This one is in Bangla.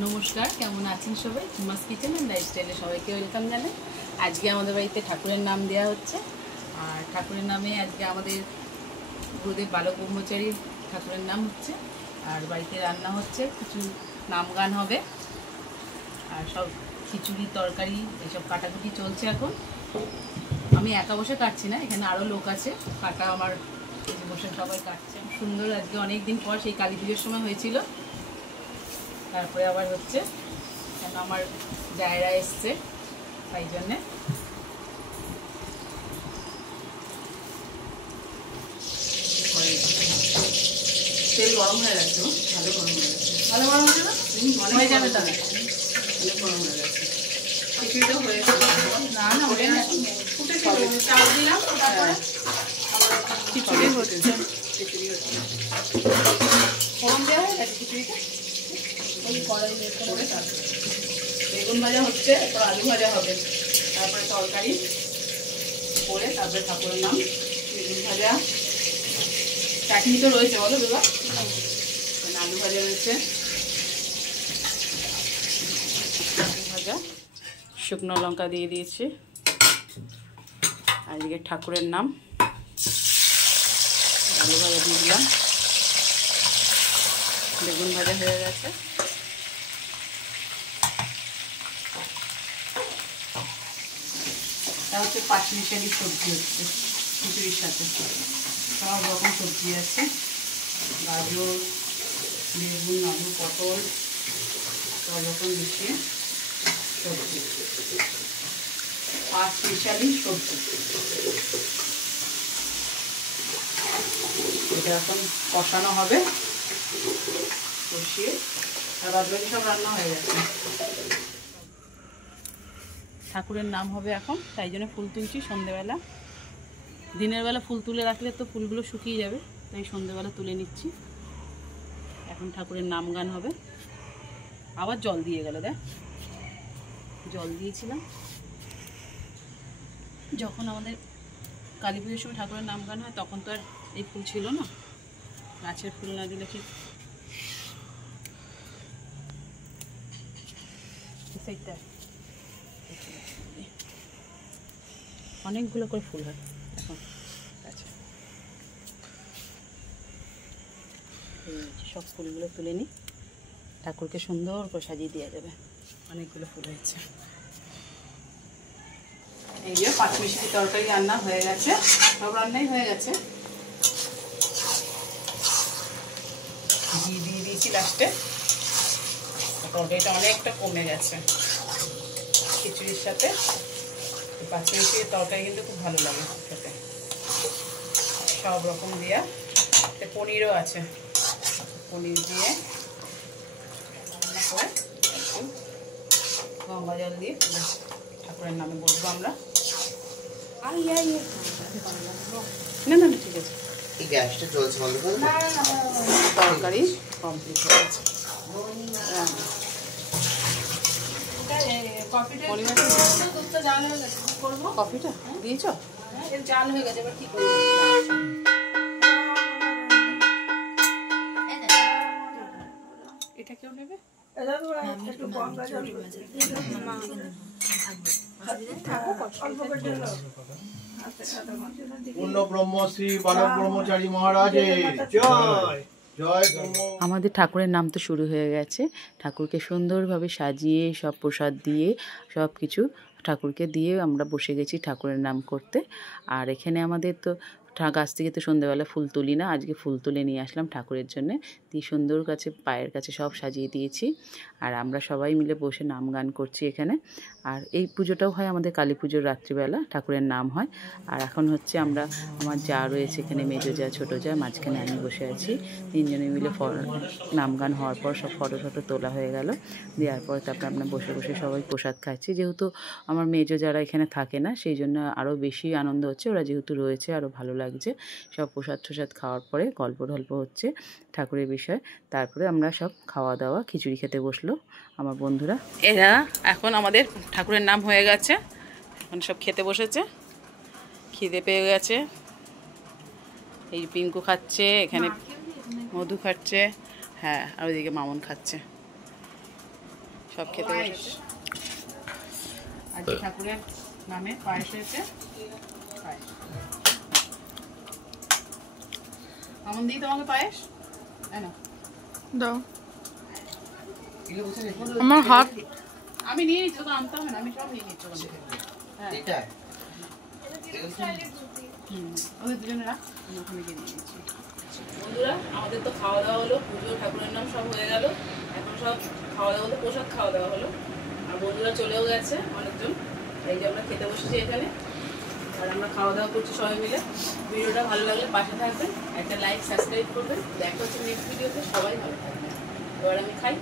নমস্কার, কেমন আছেন সবাই? ঝুমাস কিচেন অ্যান্ড লাইফস্টাইলে সবাইকে ওয়েলকাম জানাই। আজকে আমাদের বাড়িতে ঠাকুরের নাম দেওয়া হচ্ছে। আর ঠাকুরের নামে আজকে আমাদের গুরুদেব বালক ব্রহ্মচারীর ঠাকুরের নাম হচ্ছে। আর বাড়িতে রান্না হচ্ছে, কিছু নাম গান হবে, আর সব খিচুড়ি তরকারি এসব কাটাকুটি চলছে এখন। আমি একা বসে কাটছি না, এখানে আরও লোক আছে, কাটা আমার বসে সবাই কাটছে। সুন্দর আজকে অনেক দিন পর, সেই কালী পুজোর সময় হয়েছিল, তারপরে আবার হচ্ছে, কেন আমার জায়রা এসছে তাই জন্যে। তেল গরম হয়ে গেছে, ভালো গরম হয়ে গেছে, ভালো গরম হয়ে যাবে, মনে হয়ে যাবে তাহলে অনেক গরম হয়ে গেছে। খিচুড়িটা হয়ে গেছে, না না ওটা চাল দিলাম, তারপরে খিচুড়ি হচ্ছে, খিচুড়ি হচ্ছে গরম দেওয়া হয়ে গেছে খিচুড়িটা। ওই কড়াই করে তারপরে বেগুন ভাজা হচ্ছে, তারপর আলু ভাজা হবে, তারপরে তরকারি করে, তারপরে ঠাকুরের নাম, বেগুন ভাজা, চাটনি তো রয়েছে, বলো বাবা, আলু ভাজা রয়েছে, আলু ভাজা, শুকনো লঙ্কা দিয়ে দিয়েছি। আর এদিকে ঠাকুরের নাম, আলু ভাজা দিয়ে দিলাম, বেগুন ভাজা হয়ে গেছে। এটা হচ্ছে পাঁচমিশালি সবজি, হচ্ছে খিচুড়ির সাথে সব রকম সবজি আছে, গাজর, বেগুন, আলু, পটল, সব রকম মিশিয়ে সবজি, পাঁচমিশালি সবজি। এটা এখন কষানো হবে, কষিয়ে আর বাদ বাকি সব রান্না হয়ে গেছে। ঠাকুরের নাম হবে এখন, তাই জন্য ফুল তুলছি সন্ধেবেলা। দিনের বেলা ফুল তুলে রাখলে তো ফুলগুলো শুকিয়ে যাবে, তাই সন্ধেবেলা তুলে নিচ্ছি। এখন ঠাকুরের নাম গান হবে। আবার জল দিয়ে গেল, দেখ জল দিয়েছিলাম যখন আমাদের কালী পুজোর সময় ঠাকুরের নাম গান হয়, তখন তো আর এই ফুল ছিল না, গাছের ফুল না দিলে ঠিক সেইটা অনেকগুলো করে ফুল হয় এখন গাছে। সব ফুলগুলো তুলে নিই, ঠাকুরকে সুন্দর করে সাজিয়ে দেওয়া যাবে। অনেকগুলো ফুল হয়েছে। এই যে পাঁচমিশালি তরকারি রান্না হয়ে গেছে, সব রান্নাই হয়ে গেছে। ঘি দিয়ে দিয়েছি লাস্টে, তরকারিটা অনেকটা কমে গেছে খিচুড়ির সাথে। পাঁচমিশালি তরকারি কিন্তু খুব ভালো লাগে খেতে, সব রকম দিয়া। পনিরও আছে, পনির দিয়ে রান্না করে একটু গঙ্গা জল দিয়ে ঠাকুরের নামে বসবো আমরা। না না ঠিক আছে, গ্যাসটা চলছে, তরকারি কমপ্লিট হয়ে গেছে। কফিটা দিয়েছ? জাল হয়ে গেছে, এবার কি করবো? এটা কেউ নেবে? পূর্ণ ব্রহ্মশ্রী বালক ব্রহ্মচারী মহারাজের জয়। আমাদের ঠাকুরের নাম তো শুরু হয়ে গেছে। ঠাকুরকে সুন্দরভাবে সাজিয়ে সব প্রসাদ দিয়ে সব কিছু ঠাকুরকে দিয়ে আমরা বসে গেছি ঠাকুরের নাম করতে। আর এখানে আমাদের তো গাছ থেকে তো সন্ধ্যাবেলা ফুল তুলি না, আজকে ফুল তুলে নিয়ে আসলাম ঠাকুরের জন্যে, দিয়ে সুন্দর কাছে পায়ের কাছে সব সাজিয়ে দিয়েছি। আর আমরা সবাই মিলে বসে নাম গান করছি এখানে। আর এই পুজোটাও হয় আমাদের কালী পুজোর রাত্রিবেলা, ঠাকুরের নাম হয়। আর এখন হচ্ছে আমরা, আমার যা রয়েছে এখানে, মেজো যা, ছোটো যা, মাঝখানে আমি বসে আছি, তিনজনে মিলে নাম গান হওয়ার পর সব ফটো ফটো তোলা হয়ে গেল। দেওয়ার পর তারপরে আমরা বসে বসে সবাই প্রসাদ খাচ্ছি। যেহেতু আমার মেজো যারা এখানে থাকে না, সেই জন্য আরও বেশি আনন্দ হচ্ছে, ওরা যেহেতু রয়েছে আরও ভালো লাগছে। সব প্রসাদ টসাদ খাওয়ার পরে গল্প টল্প হচ্ছে ঠাকুরের বিষয়। তারপরে আমরা সব খাওয়া দাওয়া খিচুড়ি খেতে বসলো আমার বন্ধুরা। এরা এখন আমাদের ঠাকুরের নাম হয়ে গেছে, এখন সব খেতে বসেছে, খিদে পেয়ে গেছে। এই পিঙ্কু খাচ্ছে, এখানে মধু খাচ্ছে, হ্যাঁ, আর ওইদিকে মামুন খাচ্ছে। সব খেতে বসেছে। আজকে ঠাকুরের নামে পায়েস হয়েছে। আমন দিই তোমাকে পায়েস, না দাও। আমার হাত, আমি নিয়ে নিচ্ছি, তোকে আনতে হবে না, আমি সব নিয়ে নিচ্ছি। হ্যাঁ ওদের দুজনে রাখ, আমি ওখানে গিয়ে নিয়ে নিচ্ছি। বন্ধুরা, আমাদের তো খাওয়া দাওয়া হলো, পুজো ঠাকুরের নাম সব হয়ে গেল। এখন সব খাওয়া দাওয়া বলতে প্রসাদ খাওয়া দাওয়া হলো। আর বন্ধুরা চলেও গেছে অনেকজন। এই যে আমরা খেতে বসেছি এখানে, আর আমরা খাওয়া দাওয়া করছি সবাই মিলে। ভিডিওটা ভালো লাগলে পাশে থাকবেন, একটা লাইক সাবস্ক্রাইব করবেন। দেখা হচ্ছে নেক্সট ভিডিওতে। সবাই ভালো থাকবেন। এবার আমি খাই।